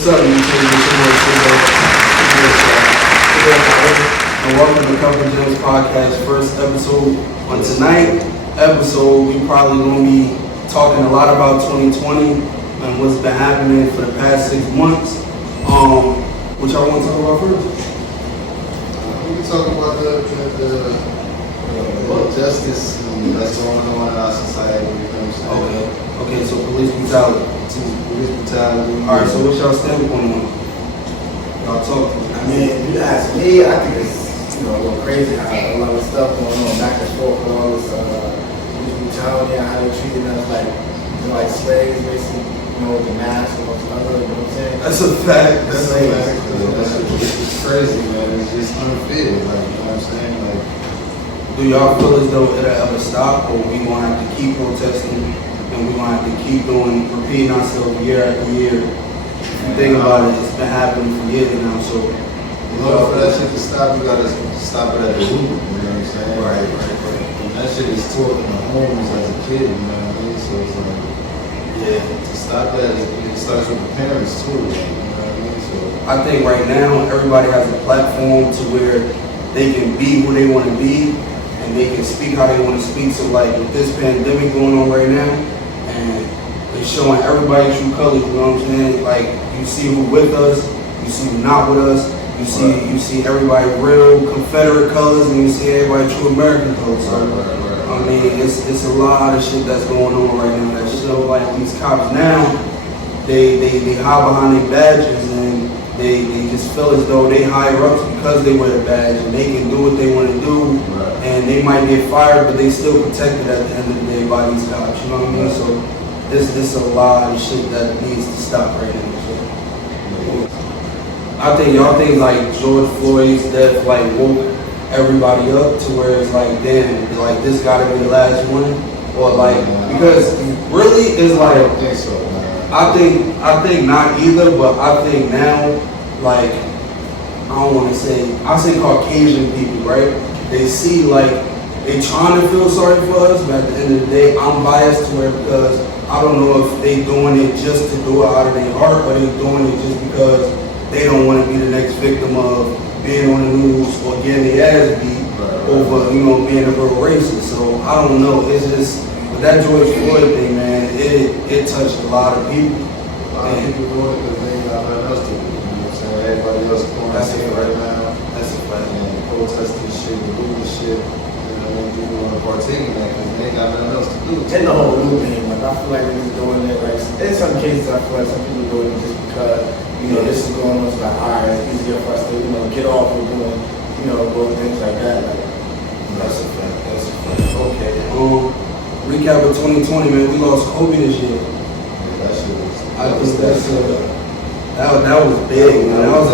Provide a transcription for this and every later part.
What's up, YouTube? It's your boy, and welcome to Cover Gems Podcast, first episode. On tonight's episode, we probably going to be talking a lot about 2020 and what's been happening for the past 6 months. Which I want to talk about first. We can talk about the justice that's going on in our society. You know what I'm saying? Okay, so police brutality. Police brutality. Alright, so what's y'all standpoint on it? Y'all talk. I mean, if you ask me, I think it's a little crazy how a lot of stuff going on back and forth with all this police brutality and how they're treating us like slaves, basically. With the mask and what's other, you know what I'm saying? That's a fact. That's a fact. It's crazy, man. It's just unfair. You know what I'm saying? Do y'all feel as though it'll ever stop, or we gonna have to keep protesting and we gonna have to keep repeating ourselves year after year? If you think about it, it's been happening for years now. So, in order for that shit to stop, you gotta stop it at the root. You know what I'm saying? Right. And that shit is taught in the homes as a kid. You know what I mean? So it's like, yeah, to stop that, it starts with the parents too. You know what I mean? So I think right now everybody has a platform to where they can be who they want to be and they can speak how they want to speak. So like with this pandemic going on right now, and it's showing everybody true colors. You know what I'm saying? Like you see who with us, you see who not with us. You see everybody real Confederate colors, and you see everybody true American colors. So, I mean, it's a lot of shit that's going on right now that show like these cops now, they hide behind their badges and they just feel as though they higher ups because they wear a badge and they can do what they want to do, and they might get fired, but they still protected at the end of the day by these cops. You know what I mean? So this a lot of shit that needs to stop right now. So, I think y'all think like George Floyd's death like woke everybody up to where it's like, damn, like this gotta be the last one, or like, because really it's like, I don't think so, man. I think not either, but I think now, like, I don't want to say, I say Caucasian people, right? They see like they trying to feel sorry for us, but at the end of the day, I'm biased to where because I don't know if they doing it just to do it out of their heart, or they doing it just because they don't want to be the next victim of being on the news or getting their ass beat over, being a real racist. So I don't know. It's just, with that George Floyd thing, man, it touched a lot of people. A lot of people doing it because they ain't got nothing else to do. You know what I'm saying? Everybody else is quarantined right now. That's a fact. And protesting shit, doing shit. And then people want to partake in that because they ain't got nothing else to do. And the whole new thing, like I feel like niggas doing it, like in some cases I feel like some people doing it just because, this is going on, it's like, alright, it's easier for us to, get off with doing, little things like that. Like, that's a fact. Okay. Recap of 2020, man. We lost Kobe this year. Yeah, that shit was. I think that was big, man. That was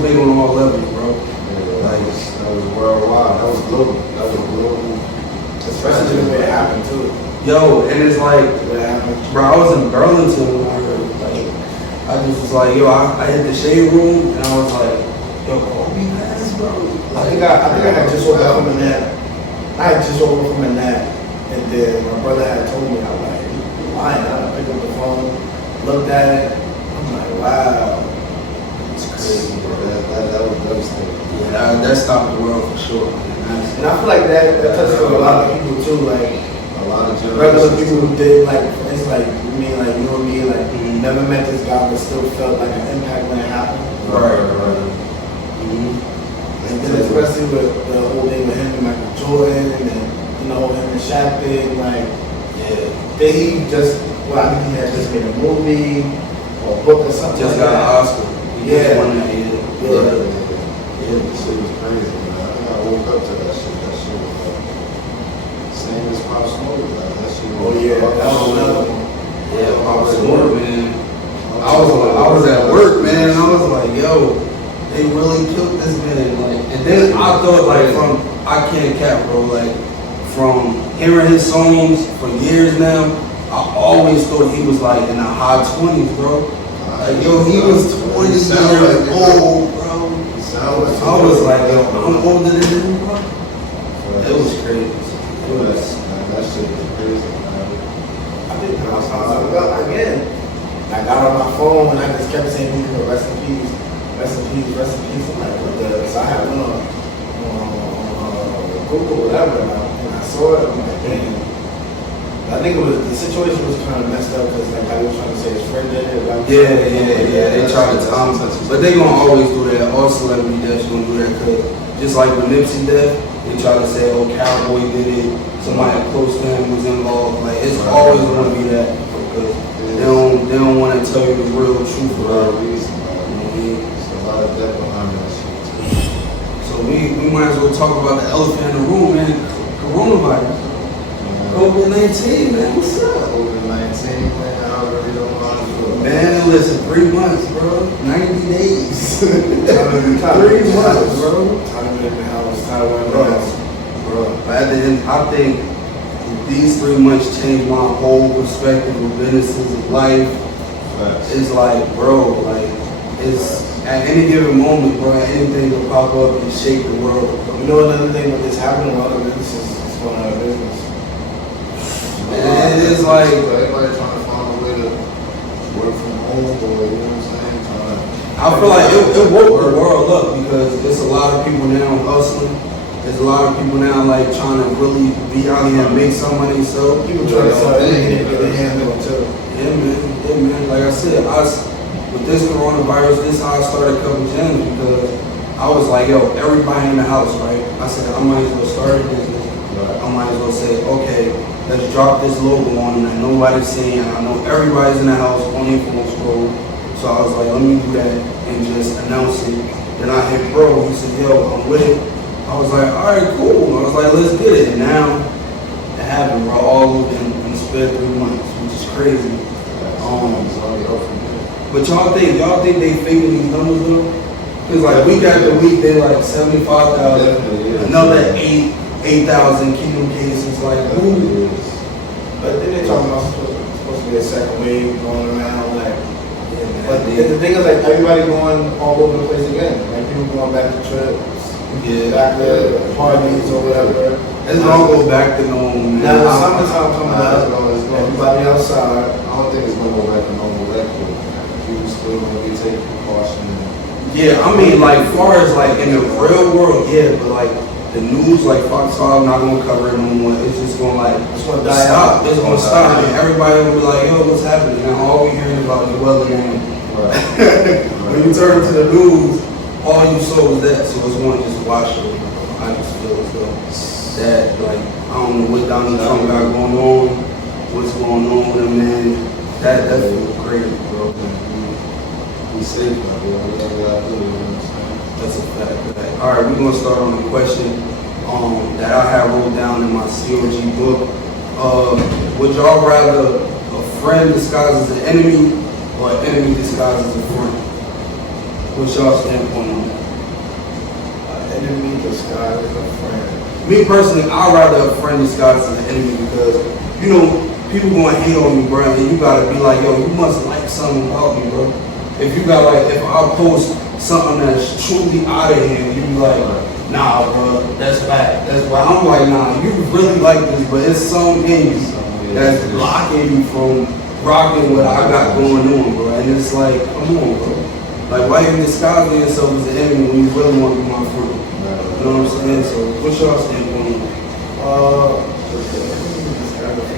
big on all levels, bro. Yeah, that was worldwide. That was global. especially the way it happened too. Yo, and it's like, The way it happened. bro, I was in Burlington when I heard it. Like, I just was like, I hit the shade room and I was like, yo, Kobe passed, bro. I think I had just woke up from a nap. I had just woke up from a nap, and then my brother had told me, I was like, "You lying?" I picked up the phone, looked at it. I'm like, wow, It's crazy, bro. That was devastating. Yeah, that stopped the world for sure. Man. and I feel like that touched on a lot of people too, like A lot of regular generations. people who did like, it's like you mean like you and me, like never met this guy but still felt like an impact when it happened. Right. And then especially with the whole thing with him and Michael Jordan and then, him and Shaq thing, like, then he just, I think he had just made a movie or a book or something. Just like got an that. Oscar. Yeah. Yeah, this shit was crazy, man. I think I woke up to that shit. That shit was same as Pop Smoke. Like, that shit was. Oh yeah, that was another one. Yeah, Pop Smoke, man. I was at work, man. I was like, yo, they really killed this man. Like, and then I thought, like, I can't cap, bro. Like, from hearing his songs for years now, I always thought he was like in the high 20s, bro. Like, yo, he was 20 years old, bro. I was like, yo, I'm older than him, bro. It was crazy. That shit was crazy, man. I think again, And I got on my phone and I just kept saying, you know, rest in peace, rest in peace, rest in peace. I'm like, what the? So I had one on Google, whatever, and I saw it. I'm like, damn. I think the situation was kind of messed up because like I was trying to say his friend did it. Yeah. They try to time, but they gonna always do that. All celebrity deaths gonna do that because just like with Nipsey death, they try to say, oh, Cowboy did it. Somebody close to him was involved. Like it's always gonna be that because they don't want to tell you the real truth For about a it. reason, there's a lot of depth behind that shit. So we might as well talk about the elephant in the room, man. Coronavirus. COVID-19, man, what's up? COVID-19, man, I already don't know. Man, listen, 3 months, bro. 90 days. 3 3 months, bro. Time to be in the house, time to wear Bro, masks. But at the end, I think these 3 months changed my whole perspective of businesses, of life. Facts. It's like, bro, like, it's at any given moment, bro, anything will pop up and shake the world. You know another thing with this happening, a lot of businesses is going out of business. And it is like, everybody trying to find a way to work from home, or you know what I'm saying? I feel like it woke the world up because there's a lot of people now hustling. There's a lot of people now like trying to really be out here and make some money. So People try to sell anything to get their hands on too. yeah, man. Like I said, with this coronavirus, this is how I started Couple Gems because I was like, yo, everybody in the house, right? I said I might as well start a business. I might as well say, okay, let's drop this logo on that nobody's seeing. I know everybody's in the house on their phone scroll. So I was like, let me do that and just announce it. Then I hit bro, he said, yo, I'm with it. I was like, all right, cool. I was like, let's get it. And now it happened, bro, all in the span of 3 months, which is crazy. But y'all think they faking these numbers though? Cause like week after week they like 75,000, another 8,000 Kingdom cases. Like who? But then they talking about supposed to be a second wave going around, like. But the thing is, like everybody going all over the place again. Like people going back to trips, back to parties or whatever. It's gonna go back to normal. Man. Now the summertime coming up, everybody outside. I don't think it's gonna go back to normal that quick. People still gonna be taking precaution. Yeah, I mean, like far as like in the real world, yeah, but like the news, like Fox 5, not gonna cover it no more. It's just gonna like It's gonna die stop. out. It's gonna stop, and everybody will be like, yo, what's happening? And all we hearing about is weather now. When you turn to the news, all you saw was that, so it's going to just wash over. I just feel as though that, like, I don't know what Donald Trump got going on, what's going on with him, man. That feels crazy, bro. Be safe out there, whatever you gotta do, you know what I'm saying? That's a fact. All right, we're gonna start on the question that I have wrote down in my COG book. Would y'all rather a friend disguised as an enemy or an enemy disguised as a friend? What's y'all standpoint on that? Enemy disguised as a friend. Me personally, I'd rather a friend disguised as an enemy because, you know, people gonna hate on you, bro, and you gotta be like, yo, you must like something about me, bro. If you got like, if I post something that's truly out of here, you be like, nah, bro, that's bad. That's why I'm like, nah, you really like this, but it's some in you that's blocking you from rocking what I got going on, bro. And it's like, come on, bro. Like, why you disguising yourself as an enemy when you really want to be my friend? You know what I'm saying? So, what's your standpoint on that?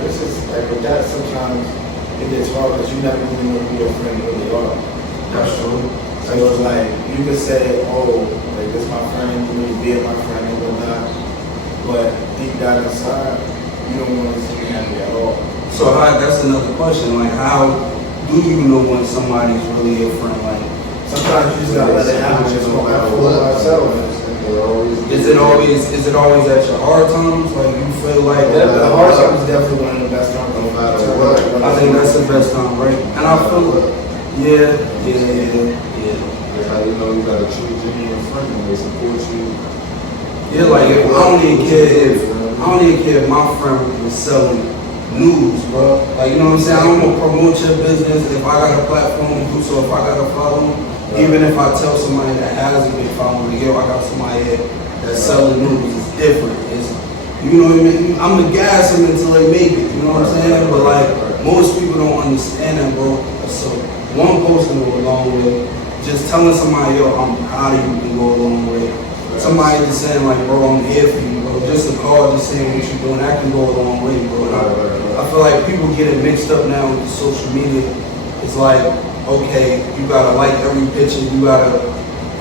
This is like with that. Sometimes it gets hard because you never really know who your friend really are. That's true. So it's like you could say, oh, like this my friend, you really be my friend and whatnot. But deep down inside, you don't want to see me happy at all. So, that's another question. Like, how do you know when somebody's really your friend? Like, sometimes you just gotta let it happen. Just go out for myself. Is it always at your hard times? Like you feel like The hard time is definitely one of the best times. No matter what. I think that's the best time, right? And I feel it. Yeah. That's how you know you got a true genuine friend and they support you. Yeah, like if I don't even care if my friend was selling news, bro. Like you know what I'm saying? I'm gonna promote your business if I got a platform to do so. If I got a following. Even if I tell somebody that has a big following, like, yo, I got somebody here that's selling news, it's different. It's, you know what I mean? I'm the gas them until they make it, you know what I'm saying? But like, most people don't understand that, bro. So one post can go a long way. Just telling somebody, yo, I'm proud of you can go a long way. Somebody just saying like, bro, I'm here for you, bro. Just a call, just saying what you're doing, that can go a long way, bro. And I feel like people get it mixed up now with the social media. It's like, okay, you gotta like every picture, you gotta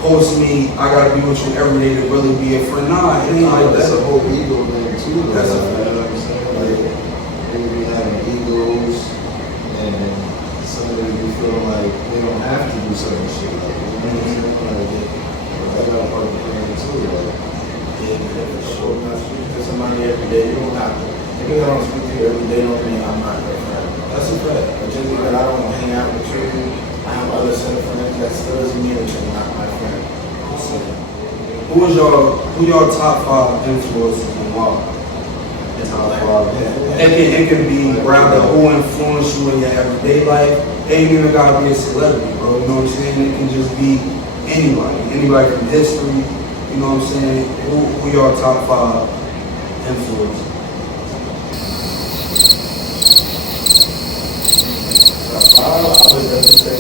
post me, I gotta be with you every day to really be a friend. Nah, it ain't like that. That's a whole ego thing too. That's a you know what I'm saying? Like, they be having egos, and some of them be feeling like they don't have to do certain shit. Like, you know what I'm saying? Like, I got a part of the thing too. Like, Yeah, man, for sure. Not speaking to somebody every day, you don't have to. If you don't speak to you every day, don't mean I'm not your friend. That's a fact. But just because I don't hang out with you, I have other set of friends, that still doesn't mean that you're not my friend. Who your top 5 influences and why? top five. It can be rather who influenced you in your everyday life. It ain't even gotta be a celebrity, bro. You know what I'm saying? It can just be anybody from history. You know what I'm saying? Who your top 5 influences? I would definitely say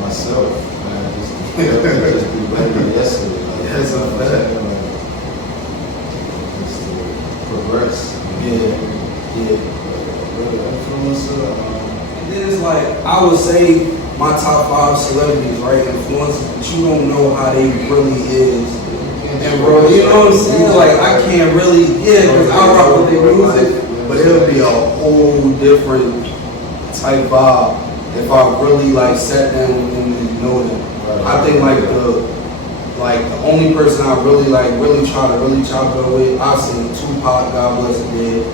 Myself, man, just be better yesterday. Like, Yes, I'm better. Just to progress. Yeah. Really influencer. Then it's like, I would say my top 5 celebrities, right, influencers, but you don't know how they really is. And bro, you know what I'm saying? Like, I can't really, because I rock with their music, but it'll be a whole different type vibe if I really like sat down with them and know them. I think like the only person I really try to chop it up with, I say Tupac, God bless him dead.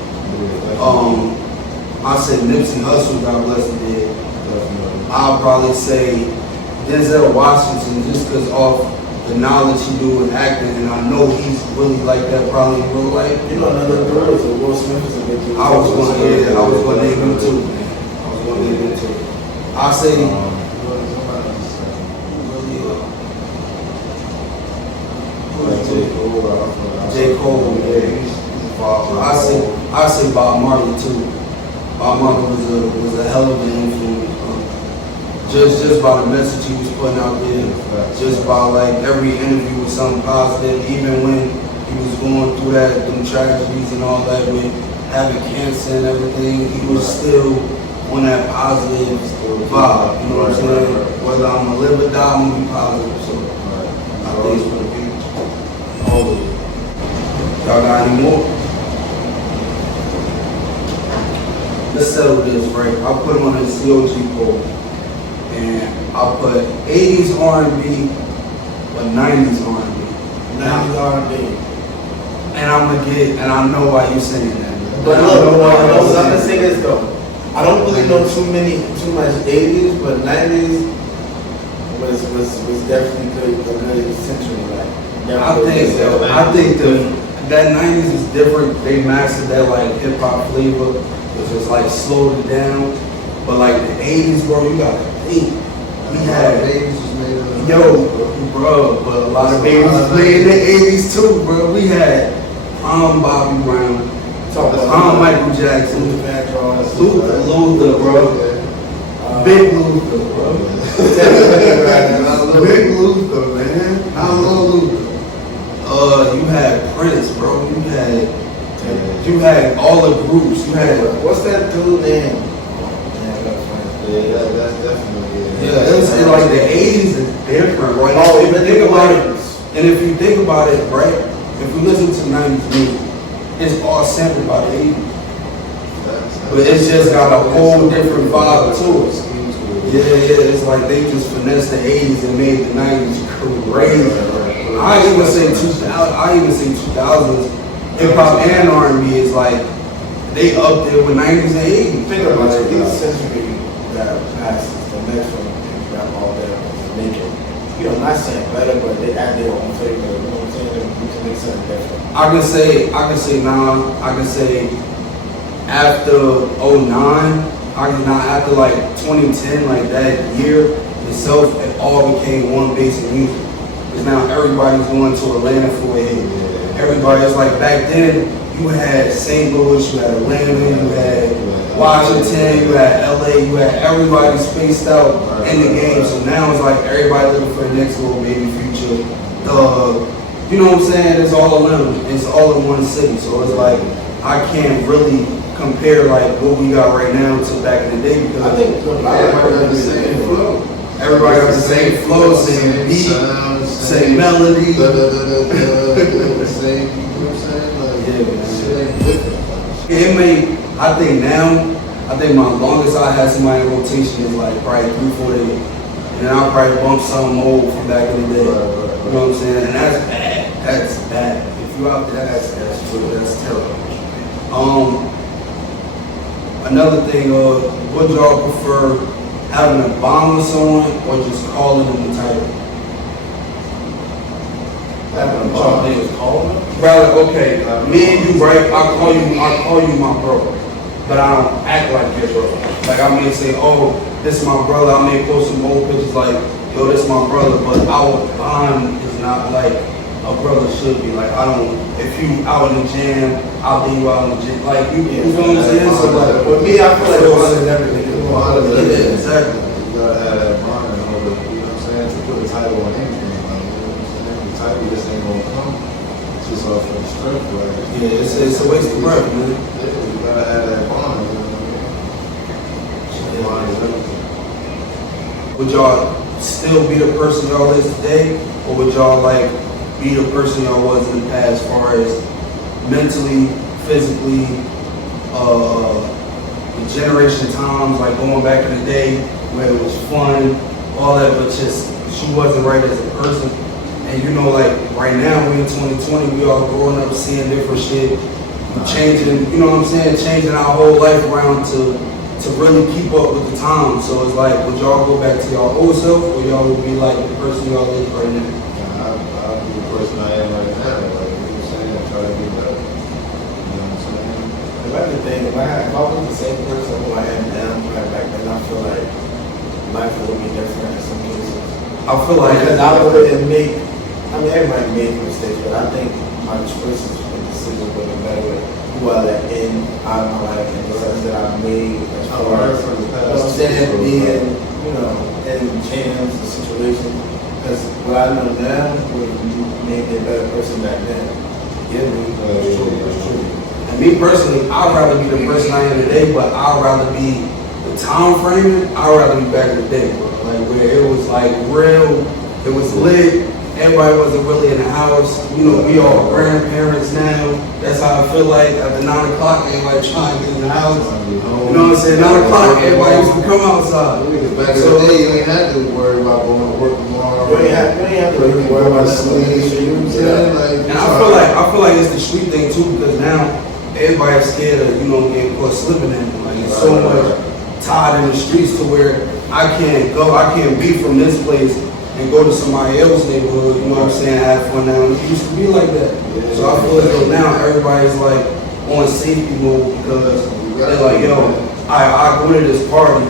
I said Nipsey Hussle, God bless him dead. I'll probably say Denzel Washington, just because of the knowledge he do with acting, and I know he's really like that probably in real life. You know, another dude is Will Smith is a good dude. I was going to name him too, man. I say, J. Cole, I say Bob Marley too. Bob Marley was a hell of an influence. Just by the message he was putting out there, just by like every interview was something positive, even when he was going through them tragedies and all that with having cancer and everything, he was still on that positive vibe, you know what I'm saying? Whether I'm gonna live or die, I'm gonna be positive. So I think it's for the future. Always. Y'all got any more? Let's settle this, right? I put on a COG poll, and I put 80s R&B, but 90s R&B. 90s R&B. And I know why you're saying that. But look, I'm gonna say this though. I don't really know too much 80s, but 90s was definitely a good century. Like, I think that 90s is different. They mastered that like hip hop flavor, which was like slowed it down. But like the 80s, bro, you gotta think. We had babies was made of bro, but a lot of babies was made in the 80s too, bro. We had Bobby Brown, Michael Jackson, Luther, bro. Big Luther, bro. Big Luther, man. I love Luther. You had Prince, bro. You had all the groups. You had what's that dude name? Yeah, that's definitely it's like the 80s is different, right? And if you think about it, right? If we listen to 90s music, it's all sampled by the 80s. But it's just got a whole different vibe to it. Yeah, it's like they just finessed the 80s and made the 90s crazy. I even say 2000s. Hip hop and R&B is like they up there with 90s and 80s. Think about it. Each century that passes, the next one got all that make it. You know, not saying better, but they add their own flavor. You know what I'm saying? We can make something different. I can say now. I can say after 09. After like 2010, like that year itself, it all became one basic music. Because now everybody's going to Atlanta for a hit. Everybody's like back then, you had St. Louis, you had Atlanta, you had Washington, you had LA, you had everybody spaced out in the game. So now it's like everybody looking for the next little baby future. You know what I'm saying? It's all Atlanta. It's all in one city. So it's like I can't really compare like what we got right now to back in the day because I think Everybody got the same flow. everybody got the same flow, same beat, sound, same melody. Same, you know what I'm saying? Like, Yeah, man. shit ain't different. It may, I think my longest I had somebody in rotation is like probably 3-4 days. And then I'll probably bump something old from back in the day. Right. You know what I'm saying? And that's bad. That's bad. If you out there, that's true. That's terrible. Another thing, would y'all prefer having a bond with someone or just calling them the title? Having a bond is calling them? Rather, okay, me and you, right? I call you my bro, but I don't act like your bro. Like I may say, oh, this is my brother. I may post some old pictures like, yo, this is my brother, but our bond is not like a brother should be. Like I don't. If you out in the gym, I'll leave you out in the gym. Like you know what I'm saying? So like, With me, I feel like bond is everything. yeah, exactly. You gotta have that bond in order, you know what I'm saying, to put a title on anything. Like, you know what I'm saying? The title just ain't gonna come. It's just off of the strength, like. Yeah, it's a waste of breath, man. Yeah, you gotta have that bond, you know what I mean? Bond is everything. Would y'all still be the person y'all is today, or would y'all like be the person y'all was in the past, as far as mentally, physically, the generation times, like going back in the day where it was fun, all that, but just she wasn't right as a person. And you know, like right now we in 2020, we all growing up seeing different shit, changing, you know what I'm saying, changing our whole life around to really keep up with the times. So it's like, would y'all go back to y'all old self, or y'all would be like the person y'all is right now? I'll be the person I am right now, like, you know what I'm saying, try to get better. You know what I'm saying? That's the thing. If I was the same person who I am now, like back then, I feel like life would be different in some cases. I feel like Because I wouldn't make. I mean, everybody made mistakes, but I think my choices and decisions would be better with who I let in out of my life and the decisions that I made. As I far learned as, from the you know past. what I'm saying, being, you know, in jams and situations. Because what I know now would make me a better person back then. yeah, That's true, that's true. and me personally, I'd rather be the person I am today, but I'd rather be the time framing. I'd rather be back in the day, bro. Like where it was like real, it was lit. Everybody wasn't really in the house. You know, we all grandparents now. That's how I feel like after 9 o'clock, everybody trying to get in the house. You know what I'm saying? 9 o'clock, everybody used to come outside. Back in the day, you ain't had to worry about going to work tomorrow. You ain't have to really worry about sleep. You know what I'm saying? Like, And I feel like it's the street thing too, because now everybody's scared of, you know, getting caught slipping in. Like it's so much tied in the streets to where I can't be from this place and go to somebody else's neighborhood, you know what I'm saying, have fun now. It used to be like that. So I feel as though now everybody's like on safety mode because they're like, yo, I go to this party,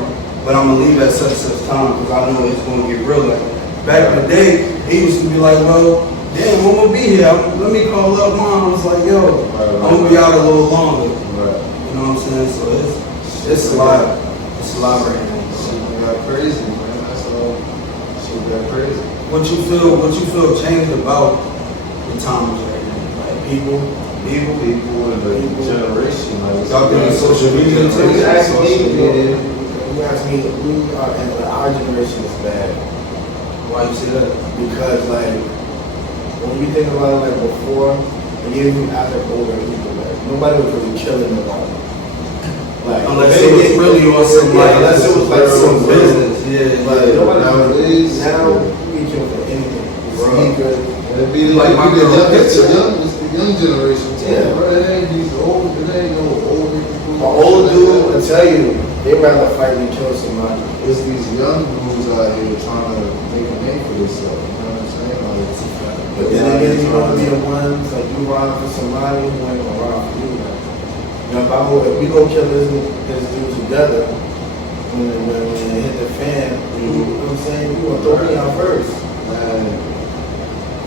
but I'm gonna leave at such time because I know it's gonna get real. Like back in the day, he used to be like, well, damn, I'm gonna be here. Let me call up mom. I was like, yo, I'm gonna be out a little longer. You know what I'm saying? So it's a lot. It's a lot right now. Shit got crazy, man. That's all. Shit got crazy. What you feel changed about the times right now? Like people People in the generation, like, Y'all think it's social media too? You ask me, Social media. you ask me, we are, and our generation is bad. Why you say that? Because like, when you think about it, like before, and even after older people, like, nobody was really killing nobody. Like, Unless it was really on some like, unless it was like some business. Yeah, Like, yeah. nobody Nowadays, now we kill for anything. Sneakers. it'd be Like my girl, it's the young generation too, Yeah. bro. It ain't these old, it ain't no old people. My old dude will tell you, they rather fight than kill somebody. It's these young dudes out here trying to make a name for themselves. You know what I'm saying? Like, But then again, you want to be the ones, like, you ride for somebody who ain't gonna ride for you. Like, you know, if we go kill this dude together, when it hit the fan, you know what I'm saying? You gonna throw me out first. Man,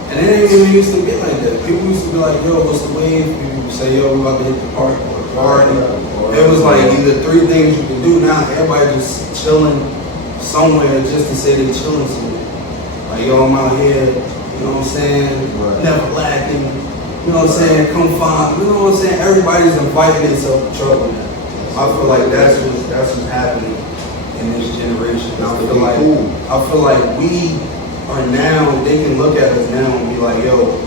And it ain't even used to be like that. People used to be like, yo, what's the wave? People would say, yo, we about to hit the park or the party. It was like either three things you can do. Now everybody just chilling somewhere just to say they chilling somewhere. Like, yo, I'm out here, you know what I'm saying? Never lacking. You know what I'm saying? Come find. You know what I'm saying? Everybody's inviting themselves to trouble now. I feel like that's what's happening in this generation. I feel like we are now, they can look at us now and be like, yo,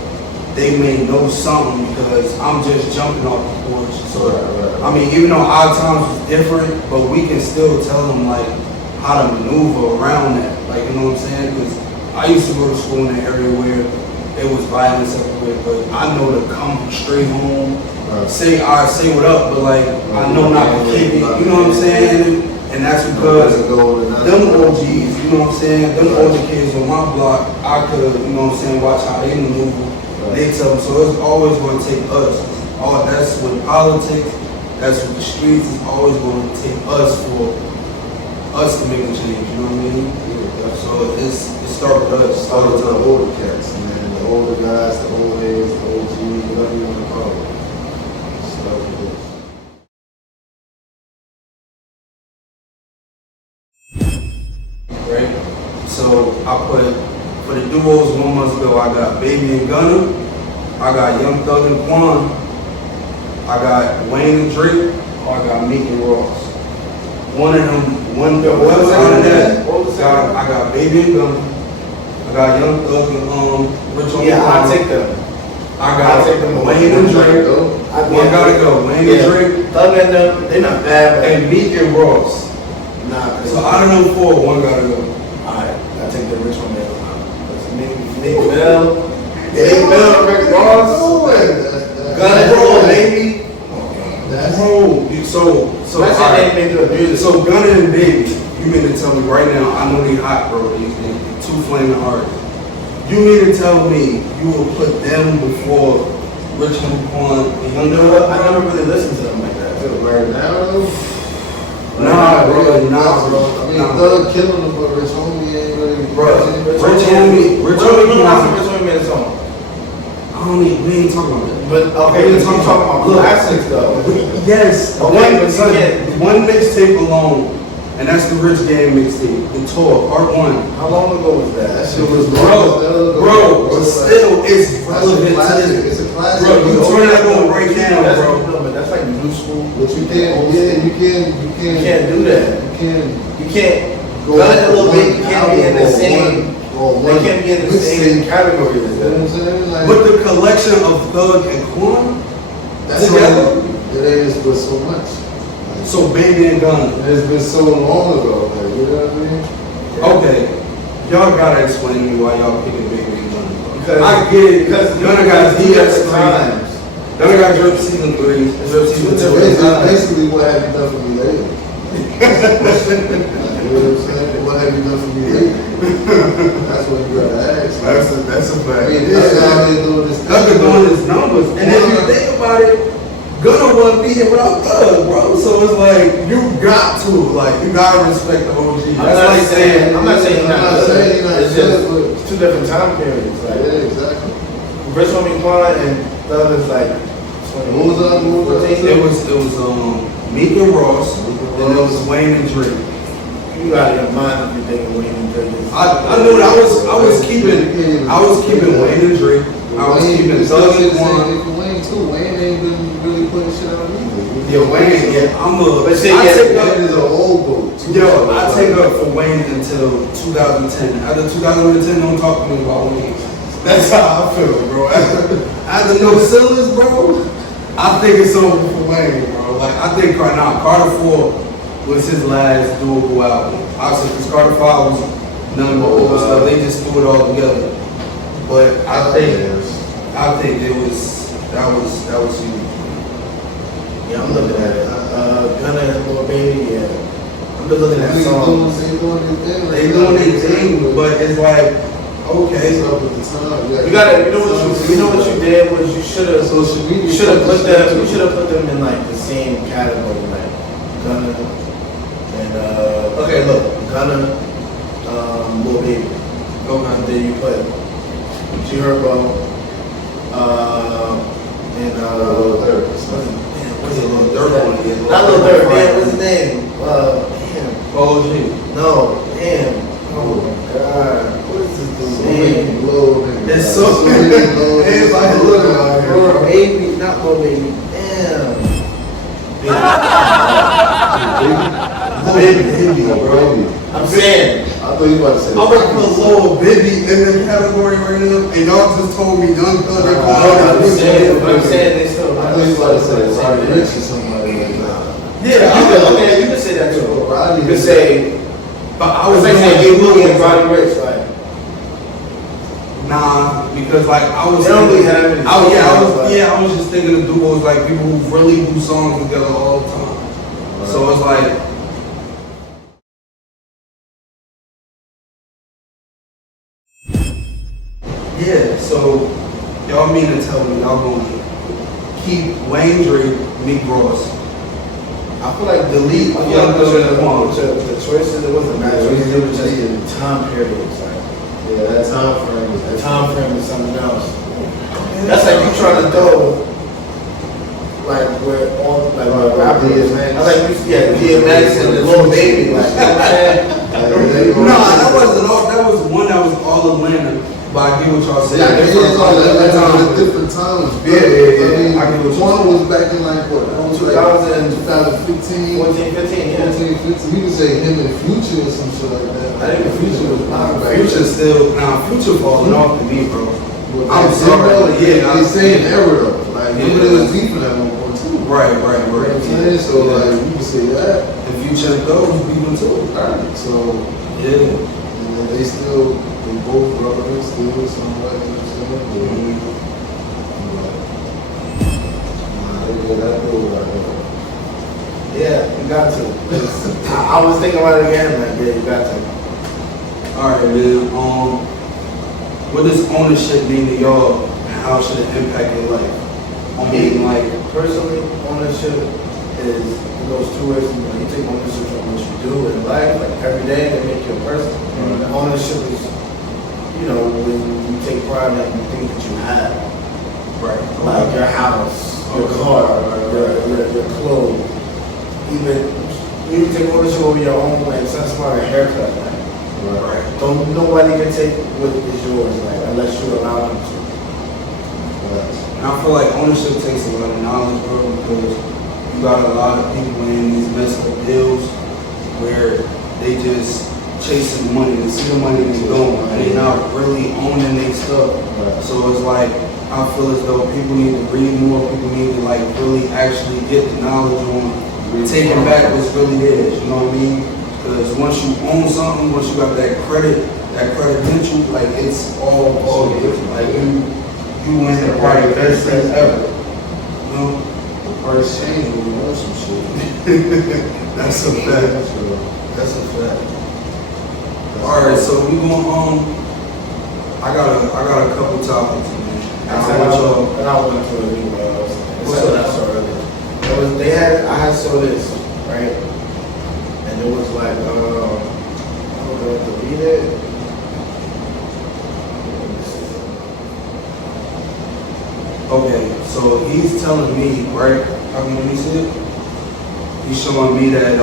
they may know something because I'm just jumping off the porch. So, I mean, even though our times was different, but we can still tell them, like, how to maneuver around that. Like, you know what I'm saying? Because I used to go to school in an area where there was violence everywhere, but I know to come straight home, say what up, but, like, I know not to kick it. You know what I'm saying? And that's because them OGs, you know what I'm saying, them older kids on my block, I could, you know what I'm saying, watch how they maneuver, they tell them, so it's always going to take us. That's with politics, that's with the streets, it's always going to take us for us to make a change, you know what I mean? So it starts with us. Start with the older cats, man, the older guys, the old heads, the OGs, whatever you want to call them. Start with this. Right? So I put, for the duos 1 month ago, I got Baby and Gunna, I got Young Thug and Quan, I got Wayne and Drake, or I got Meek and Ross. One of them, I got Baby and Gunna, I got Young Thug and Rich on Yeah, I'll take them. I got Wayne and Drake. One gotta go. Wayne and Drake. Thug and them, they're not bad, but And Meek and Ross. nah. So out of them four, one gotta go. Alright, I'll take the rich one there. Nick Bell, Nick Bell, Rick Ross, Gunna, Bro, Baby. So That's how they make the music. So Gunna and Baby, you mean to tell me right now, I know they hot, bro, they two flaming artists. You mean to tell me you will put them before Rich Homie and Young Thug? I never really listened to them like that. Right now, though? Nah, bro. I mean, Thug killing them, but Rich Homie ain't really. Bro, Rich Homie made a song. I don't even, we ain't talking about that. But okay, We you're talking about Look, classics though. Yes, Okay, but you can't- one mixtape alone, and that's the Rich Game mixtape, the tour, part 1. How long ago was that? That shit was Bro, but still, it's relevant to this. It's a classic. Bro, you turn that on right now, That's, bro. no, but that's like new school. But you can't, yeah, you can't do that. You You can't go Gun and Lil Baby one can't be in the album or same. one They can't be in the same category as You know what I'm that. saying? Like, But the collection of Thug and Quan that's together, it is with so much. so Baby and Gunna. It's been so long ago, like, you know what I mean? Okay, y'all gotta explain to me why y'all picking Baby and Gunna. Because- I get it, because Gunna got DX times. Gunna got Drip Season 3, Drip Season 2. It's basically what have you done for me lately? You know what I'm saying? What have you done for me lately? That's what you gotta ask. That's a I fact. mean, this guy been doing this. Thug is doing his numbers, and if you think about it, Gunna wouldn't be here without Thug, bro. So it's like you gotta respect the OG. That's like saying I'm not saying you're I'm not not saying good. you're not It's good, just but- two different time periods. Yeah, Like exactly. Rich Homie Quan and the other's like What was that? What was that? it was Meek and Ross, and it was Wayne and Drake. You got your mind if you think of Wayne and Drake. I knew that I was keeping Wayne and Drake. I was keeping Thug and Quan. For Wayne too. Wayne ain't been really putting shit out either. Yeah, Wayne. Yeah, But see, I yeah, take Wayne is up. an old boat. Yo, I take up for Wayne until 2010. After 2010, don't talk to me about Wayne. That's how I feel, bro. After No Ceilings, bro, I think it's over for Wayne, bro. Like, I think right now, Carter 4 was his last doable album. Obviously, because Carter 5 was nothing but old stuff. They just threw it all together. But I think that was huge. Yeah, I'm looking at it. Gunna and Lil Baby, yeah. I'm just looking at songs. They doing their thing. They doing their thing, but it's like, okay. It's up at the time. You gotta, you know what you did was you should have Social media. put them in like the same category, like Gunna and okay, look, Gunna, Lil Baby. Okay. Then you put G-Herbo, and what's his name? Not Lil Durk, man, what's his name? Damn. Polo G. No, damn. Oh my God. What is this dude's name? It's so it's like Lil Baby, not Lil Baby. Damn. Baby, bro. I'm saying. I thought you were about to say I'm about to put Lil Baby in the category right now, and y'all just told me Young Thug. I'm saying they still. I thought you were about to say Roddy Ricch or somebody like that. Yeah, you can say that too. Roddy You can say, But I I was was saying Get Willie and Roddy Ricch, like. nah, because like I was. They don't really have any I was just thinking of duos like people who really do songs together all the time. So it's like. Yeah, so y'all mean to tell me y'all gonna keep Wayne Drake, Meek Ross? I feel like delete the choices, it wasn't bad choices, it was just the time period. Like, Yeah, that time frame is the time frame is something else. That's like you trying to throw, like, where all, like, where rappers, man. I like, DMX and the Lil Baby, like, you know what I'm saying? No, that wasn't all. That was one that was all Atlanta. But I get what y'all saying. Yeah, it is all at different times. Yeah. I mean, one was back in like what? 2015, 14, 15, yeah. 15. You can say him and Future or some shit like that. I think the Future was not back. Future still Future falling off to me, bro. Well, I'm sorry. They say an era though. Like, remember there was beefing at one point too. Right. You know what I'm saying? So like, you can say that. The Future and Thug was beefing too. Alright, so Yeah. and then they both relevant still somewhat, you know what I'm saying? Yeah, you got to. I was thinking about it again, like, yeah, you got to. Alright, man. What does ownership mean to y'all? And how should it impact your life? I mean, like, Personally, ownership is, it goes two ways. You take ownership from what you do in life, like every day, they make you a person. And ownership is, you know, when you take pride in the things that you have. right. Like your house, your car, your clothes. Even you take ownership over your own, like somebody a haircut, like. Right. Don't nobody can take what is yours, like, unless you allow them to. And I feel like ownership takes a lot of knowledge, bro, because you got a lot of people in these messed up deals where they just chasing money, they see the money and they going, and they not really owning their stuff. So it's like, I feel as though people need to read more, people need to like really actually get the knowledge on taking back what's really is, you know what I mean? Because once you own something, once you got that credential, like it's all different. Like you win the probably best thing ever. You know? The price change when you want some shit. That's a fact. That's a fact. Alright, so we going I got a couple topics, man. And I went to a new What's so up? I saw earlier. I saw this, right? And it was like, I don't know what to read it. Okay, so he's telling me, right? How can you see it? He's showing me that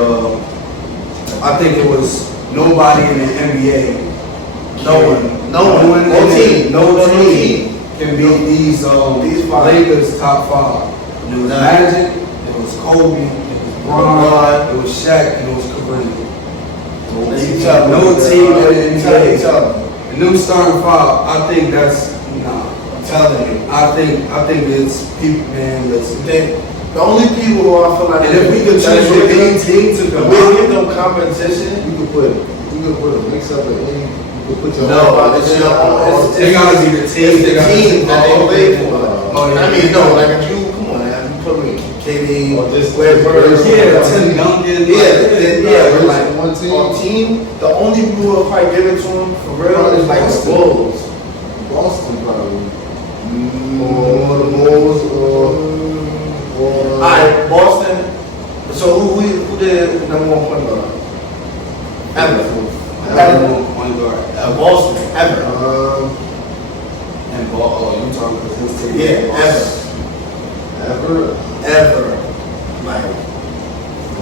I think it was nobody in the NBA. No team can beat these five. Lakers top five. It was Magic, it was Kobe, it was Bron, it was Shaq, and it was Kareem. No team in the NBA. The new starting five, I think that's I'm telling you. I think it's people, man. Listen. The only people who I feel like, And if we could choose for any team to we combine, give them competition. You could put a mix up of any. You could put your they gotta be the team. It's the team that they play for. Oh, yeah. I mean, no, like if you come on, man, you put me KD, Or just Westbrook, Yeah, Tim Duncan. yeah, like one team. on team, the only people who will probably give it to him for real is like the Bulls. Boston probably. Or the Bulls or Alright, Boston. So who did number one point guard? Ever. Point guard. Boston, ever. And city. Yeah, ever. Like,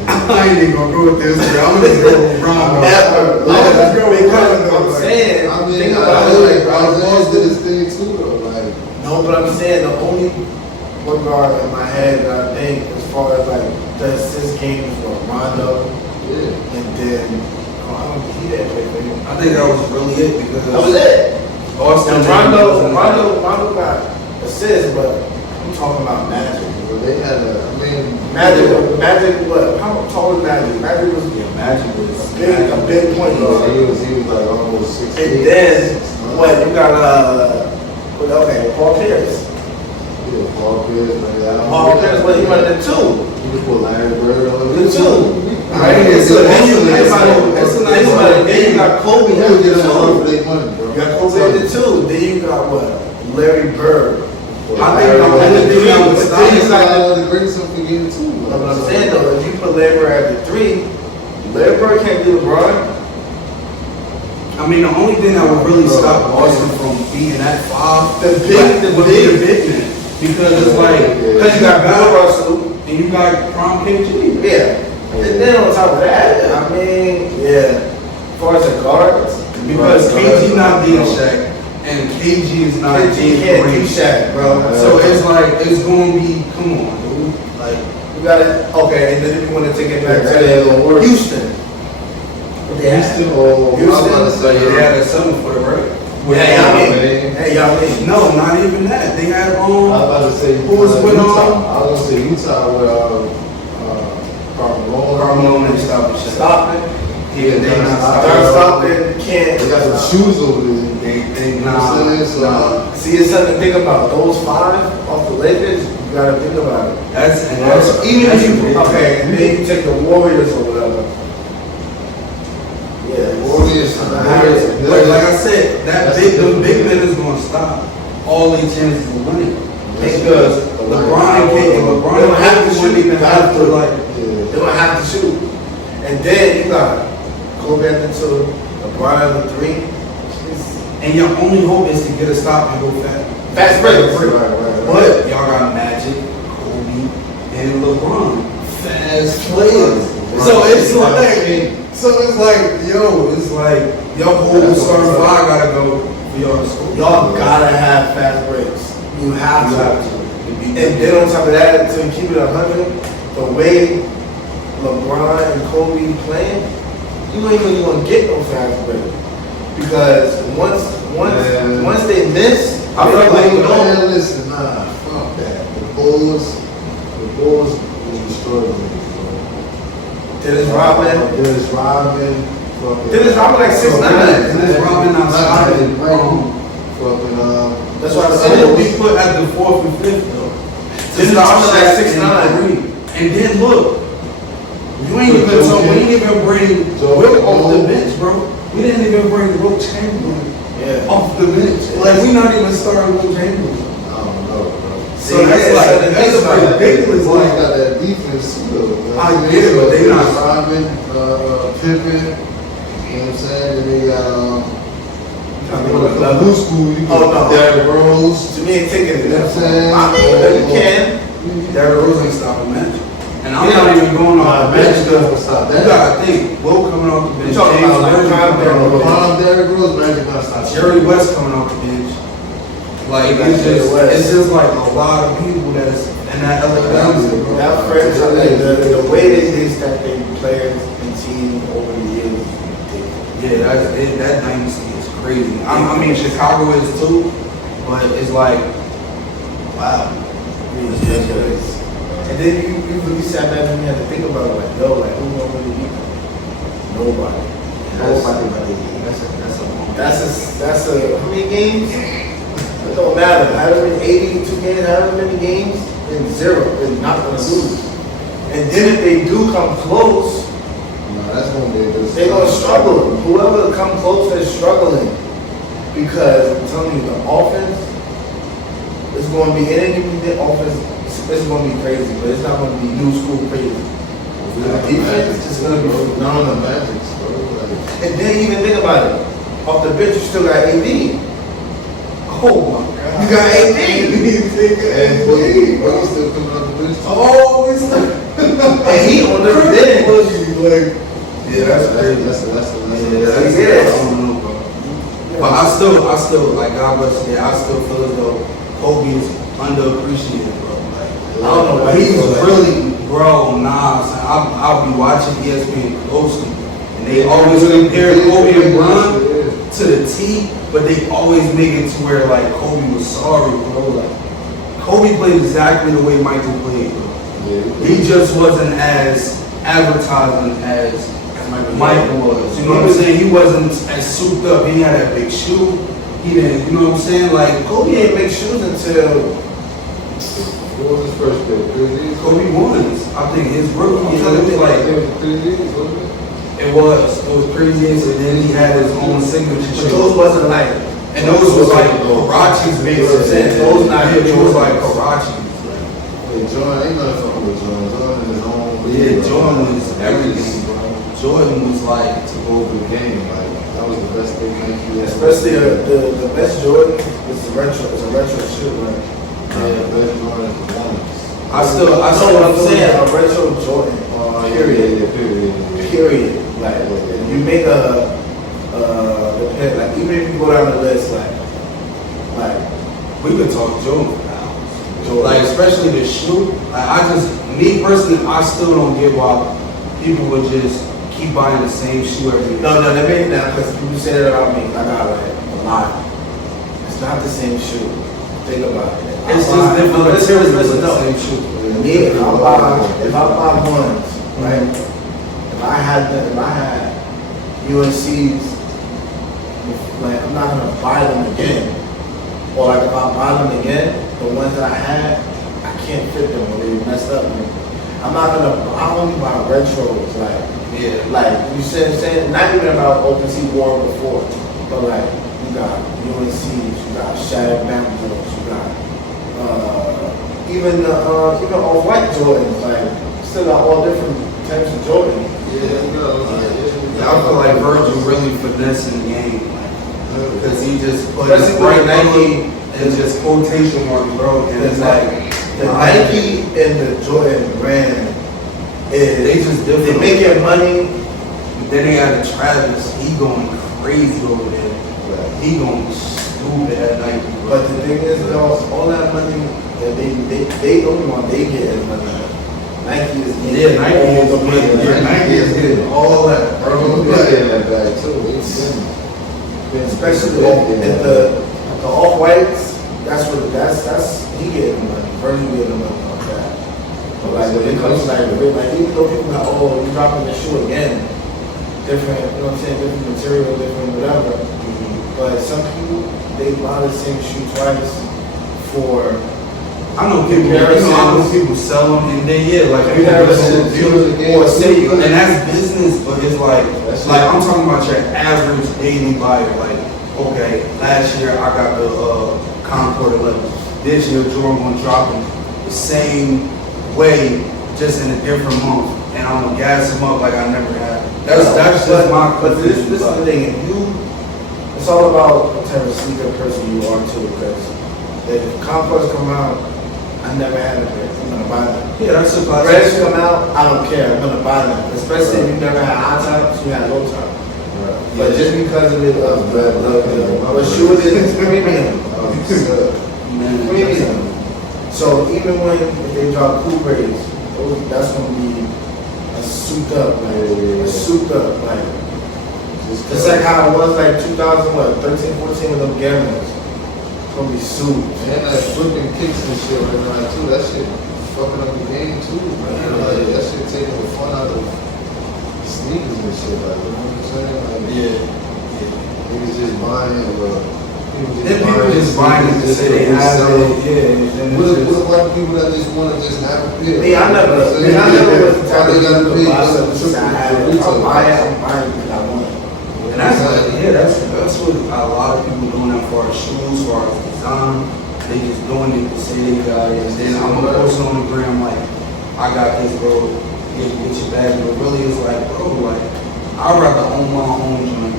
I ain't even gonna go with this. I'm gonna go with Ron. ever. Let's go with Because Ron. I'm saying, I mean, think I about feel it. like Ron did his thing too, though. Like, No, but I'm saying the only one guard in my head that I think as far as like the assist game is what Rondo, yeah. and then I don't see that way for him. I think that was really it because That was it. Austin And Rondo got assists, but I'm talking about Magic. But they had Magic, what? How tall was Magic? Magic was Magic was a big point guard. he was like almost 6'8". And then what? You got Paul Pierce. Yeah, Paul Pierce. Paul Pierce, what he running the two? You can put Larry Bird on The two. Right. So then you That's think about it. Then you got Kobe They at would the get enough for two. their money, bro. You got Kobe at the two. Then you got what? Larry Bird. I think the only thing that would But stop then is you like, got to bring something in too. But what I'm saying though, if you put Larry Bird at the three, Larry Bird can't do LeBron. I mean, the only thing that would really stop Austin from being that five The big man. Because it's like, Because you got Bill Russell. and you got Prom KG. Yeah. And then on top of that, I mean, yeah. As far as the guards, Because KG not being Shaq, and KG is not KG being can't do Kareem. Shaq, bro. So it's like, it's going to be, come on, dude. Like, You got it. Okay, and then if you want to take it back That to ain't gonna work. Houston. Houston, oh, Houston. I was about to say, they had a 7 footer, right? Hey, y'all mean? man. Hey, y'all mean? No, not even that. They had I was about to say, who was with Utah. I was gonna say Utah with Carmelo. Carmelo and Stopping Shaq. Stockton. Yeah, they not Start stopping. Stockton can't. They got some shoes over there. They You know what I'm saying? So, See, it's something to think about. Those five off the Lakers, you gotta think about it. That's Even if you big. okay, and then you take the Warriors or whatever. Yeah, Warriors, Like I said, the big men is gonna stop all their chances of winning. Because LeBron don't have to wouldn't even have to like. they don't have to shoot. And then you got Kobe at the two, LeBron at the three. And your only hope is to get a stop and go fast. Fast break. But y'all got Magic, Kobe, and LeBron. Fast players. So it's like, yo, it's like your whole starting five gotta go for y'all to score. Y'all gotta have fast breaks. You have to. And then on top of that, to keep it 100, the way LeBron and Kobe playing, you ain't even gonna get no fast break. Because once they miss, I feel like you don't. Listen, nah, fuck that. The Bulls was destroyed me, bro. Dennis Rodman. Dennis Rodman. Dennis Rodman like 6'9". Dennis Rodman not starting. Fucking, That's why I So said he'll be put at the 4th and 5th though. Dennis Rodman like Shaq 6'9". and Kareem. And then look, we ain't even bring Wilt off the bench, bro. We didn't even bring Wilt Chamberlain off the bench. Like we not even starting Wilt Chamberlain. I don't know, bro. So that's ridiculous. Like, Like, got that defense too, though. You know what I I'm get it, saying? but they not- Rodman, Pippen. You know what I'm saying? And they got the new school. You Oh, no. got Derrick Rose. To me, ain't taking it. You know what I'm saying? I mean, you can. Derrick Rose ain't stopping Magic. And I'm not even going on the bench Magic because doesn't stop you that. gotta think, Will coming off the bench, You talking about like prime Derrick Rose. LeBron, Derrick Rose, Magic not stop. Jerry West coming off the bench. Like it's just like a lot of people that's in that elegance. That franchise, the way they stack their players and team over the years. Yeah, that dynasty is crazy. I mean, Chicago is too, but it's like, wow. Ridiculous. And then you really sat back and you had to think about it, like, yo, like, who gonna really beat them? Nobody. Nobody but they. That's a how many games? It don't matter. However many 82 games, however many games, then zero. They're not gonna lose. And then if they do come close, No, that's gonna be a good. they're gonna struggle. Whoever come close, they're struggling. Because I'm telling you, the offense is going to be anything. The offense is going to be crazy, but it's not going to be new school crazy. The defense is going to be phenomenal. Magic, bro. Like, And then even think about it. Off the bench, you still got AD. Oh my God. You got 18. And boy, still coming up with this. Oh, it's like, And he on the then. like, yeah, that's crazy. Yeah. I don't know, bro. But I still, like, God bless you, I still feel as though Kobe is underappreciated, bro. Like, I don't know why he's he was really, bro, nah, son, I'll be watching ESPN closely, and they always compare Kobe and Bron to the T, but they always make it to where, like, Kobe was sorry, bro. Like, Kobe played exactly the way Michael played, bro. He just wasn't as advertising as Michael was. You know what I'm saying? He wasn't as souped up. He had that big shoe. He didn't, you know what I'm saying? Like, Kobe ain't make shoes until What was his first pick? Kobe won. I think his rookie year, it was like, it was crazy. And then he had his own signature but shoe. those wasn't like, And those was like Karachi's big. Those not Yeah, it was like Karachi's. Yeah, Jordan, ain't nothing wrong with Jordan. Jordan in his own league. Yeah, bro. Jordan was everything, bro. Jordan was like, Took over the game. Like, that was the best thing Nike had. especially the best Jordan is the retro. It's a retro shoe, right? The best Jordan is the ones. I still, know what I'm saying. saying. A retro Jordan. Period. Yeah, period. Period. Like you make a like even if you go down the list, like We could talk Jordan for hours. Jordan. Like, especially the shoe. Like, me personally, I still don't get why people would just keep buying the same shoe every year. no, that made now because people say that about me. I got like a lot. It's not the same shoe. Think about it. It's just different materials, but Listen, the no. same shoe. Me, if I buy ones, right? If I had UNC's, like I'm not gonna buy them again. Or like if I buy them again, the ones that I had, I can't fit them when they messed up. I only buy retros, Yeah. like you said, not even about OpenSea War before, but like you got UNC's, you got Shattered Mountains, you got even off-white Jordans, like still got all different types of Jordans. Yeah, I feel like Virgil really finessing the game. Because he just put his Especially right with Nike and just quotation mark, bro. And it's like, The Nike and the Jordan brand they is just they different. making money. Then they had Travis, he going crazy over there. He going stupid at Nike, bro. But the thing is, though, all that money that they don't want, they get as money. Nike is getting all the money. Nike is getting all that, bro. that bag too. Especially the off whites. That's he getting the money. Virgil getting the money on that. But like when it comes to like even though people like, oh, you dropping the shoe again, different, you know what I'm saying, different material, different whatever. But some people they buy the same shoe twice for. I know people, sell them and they, like, Have you people ever just seen do or say, and that's business, but it's like I'm talking about your average daily buyer. Like, okay, last year I got the Concord 11. This year Jordan gonna drop them the same way, just in a different month, and I'm gonna gas them up like I never had. That's just my. But this is the thing. It's all about what type of sneaker person you are too. Because if Concords come out, I never had a pair. I'm gonna buy them. Yeah, that's a classic. Reds come out, I don't care. I'm gonna buy them. Especially if you never had high tops, you had low top. But just because of it, but shoe it is premium. Premium. So even when if they drop Coupes, that's gonna be a souped up, like just like how it was like 2013, 14 with them Gammas. It's gonna be souped. And like flipping kicks and shit right now too. That shit fucking up the game too, man. Like that shit taking the fun out of sneakers and shit. Like, you know what I'm saying? Like, niggas just buying it, bro. People just buying it to say they have it. What about people that just want to just have a pair? I never was the type of They gotta people pay to buy just something since I had it. I'll buy it, I'm buying it because I want it. And that's like, that's what a lot of people doing that for shoes, for design. They just doing it to say they got it. And then I'm gonna post it on the gram like, I got this, bro. Get your bag. But really, it's like, bro, like, I'd rather own my own joint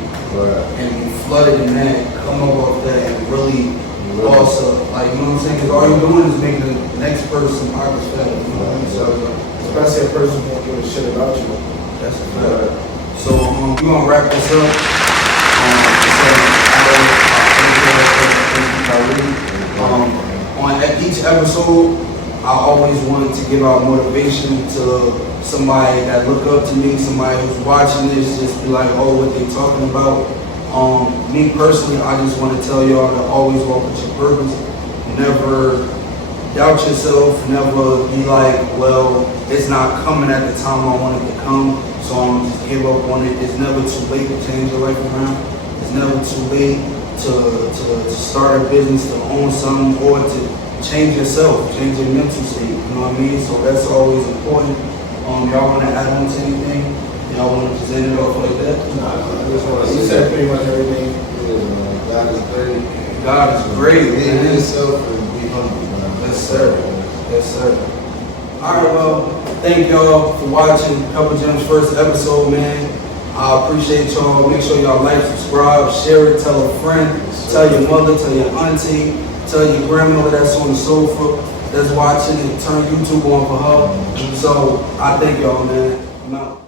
and be flooded in that, come up off that, and really also, like, you know what I'm saying? Because all you're doing is making the next person pockets better. You know what I mean? So, Especially a person who won't give a shit about you. that's a fact. So, we're gonna wrap this up. On each episode, I always wanted to give out motivation to somebody that look up to me, somebody who's watching this, just be like, oh, what they talking about. Me personally, I just want to tell y'all to always walk with your purpose. Never doubt yourself. Never be like, well, it's not coming at the time I want it to come, so I'm gonna just give up on it. It's never too late to change your life around. It's never too late to start a business, to own something, or to change yourself, change your mental state. You know what I mean? So that's always important. Y'all want to add on to anything? Y'all want to present it off like that? I just want to You say said pretty much everything. God is great. God is great, Be man. yourself and be humble, man. Yes, sir. Yes, sir. All right, well, thank y'all for watching Couple Gems first episode, man. I appreciate y'all. Make sure y'all like, subscribe, share it, tell a friend, tell your mother, tell your auntie, tell your grandmother that's on the sofa that's watching, and turn YouTube on for her. So I thank y'all, man. I'm out.